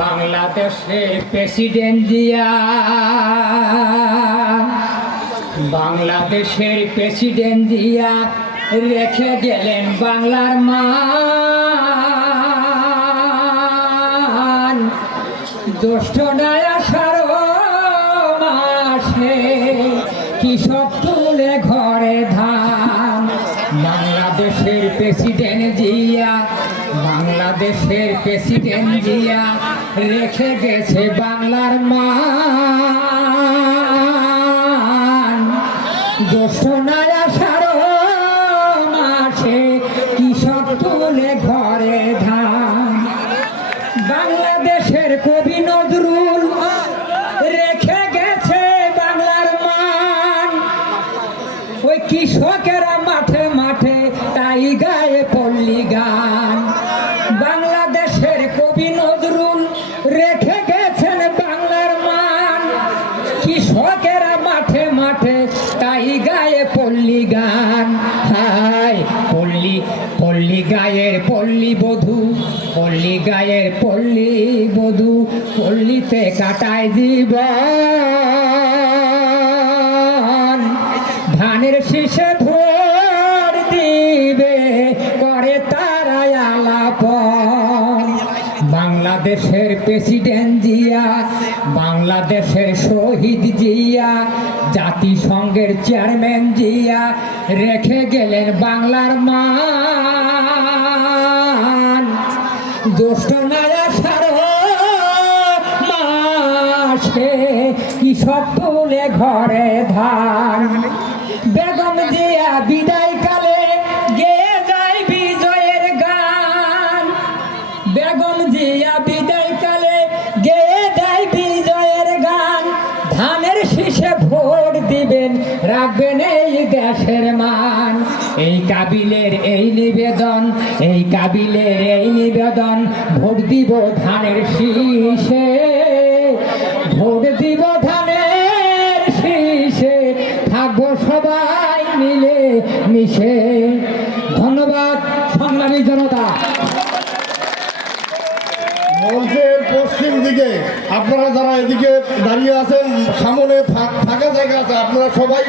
বাংলাদেশের প্রেসিডেন্ট জিয়া, বাংলাদেশের প্রেসিডেন্ট জিয়া রেখে গেলেন বাংলার মান। জ্যৈষ্ঠ নয় আষাঢ় মাসে কৃষক তুলে ঘরে ধান। বাংলাদেশের প্রেসিডেন্ট জিয়া, বাংলাদেশের প্রেসিডেন্ট জিয়া রেখে গেছে বাংলার মান। জ্যৈষ্ঠ নয় আষাঢ় মাসে কৃষক তুলে ঘরে ধান। বাংলাদেশের কবি নজরুল রেখে গেছে বাংলার মান। ওই কৃষকেরা মাঠে মাঠে তাই গায়ে পল্লী গান। বাংলাদেশের কবি নজরুল রেখে গেছেন বাংলার মান। কৃষকেরা মাঠে মাঠে তাই গায়ে পল্লী গান। হায় পল্লী পল্লী গায়ের পল্লী বধূ, পল্লী গায়ের পল্লী বধূ পল্লীতে কাটায় জীবন। ধানের শীষে ভোট দিবে করে তারা আলাপন। বাংলাদেশের প্রেসিডেন্ট জিয়া, বাংলাদেশের শহীদ জিয়া, জাতিসংঘের চেয়ারম্যান জিয়া রেখে গেলেন বাংলার মান। জ্যৈষ্ঠ নয় আষাঢ় মাসে কৃষক তুলে ঘরে ধান। বেগম জিয়া বিদায় কালে গেয়ে যায় বিজয়ের গান। বেগম জিয়া বিদায় কালে গেয়ে যায় বিজয়ের গান। ধানের শীষে ভোট দিবেন, রাখবেন এই দেশের মান। এই কাবিলের এই নিবেদন, এই কাবিলের এই নিবেদন, ভোট দিব ধানের শীষে, ভোট দিব ধানের শীষে, থাকবো সবাই মিলে মিশে। ধন্যবাদ সংগ্রামী জনতা। মঞ্চের পশ্চিম দিকে আপনারা যারা এদিকে দাঁড়িয়ে আছেন, সামনে ফাঁকা জায়গা আছে, আপনারা সবাই